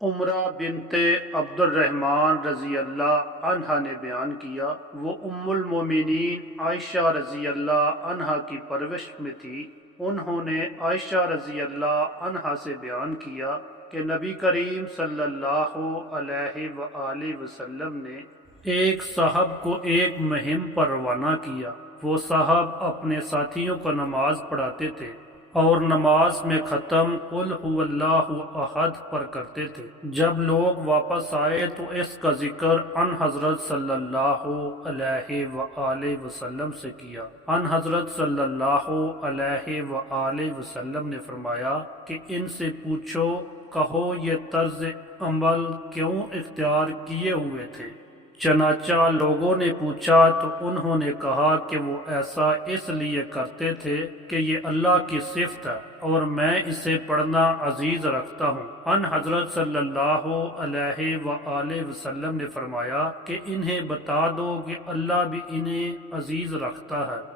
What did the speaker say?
عمرہ بنت عبد الرحمن رضی اللہ عنہا نے بیان کیا، وہ ام المومنین عائشہ رضی اللہ عنہا کی پرورش میں تھی۔ انہوں نے عائشہ رضی اللہ عنہا سے بیان کیا کہ نبی کریم صلی اللہ علیہ وآلہ وسلم نے ایک صاحب کو ایک مہم پر روانہ کیا۔ وہ صاحب اپنے ساتھیوں کو نماز پڑھاتے تھے اور نماز میں ختم قل هو اللہ احد پر کرتے تھے۔ جب لوگ واپس آئے تو اس کا ذکر ان حضرت صلی اللہ علیہ وآلہ وسلم سے کیا۔ ان حضرت صلی اللہ علیہ وآلہ وسلم نے فرمایا کہ ان سے پوچھو، کہو یہ طرز عمل کیوں اختیار کیے ہوئے تھے؟ چنانچہ لوگوں نے پوچھا تو انہوں نے کہا کہ وہ ایسا اس لیے کرتے تھے کہ یہ اللہ کی صفت ہے اور میں اسے پڑھنا عزیز رکھتا ہوں۔ ان حضرت صلی اللہ علیہ وآلہ وسلم نے فرمایا کہ انہیں بتا دو کہ اللہ بھی انہیں عزیز رکھتا ہے۔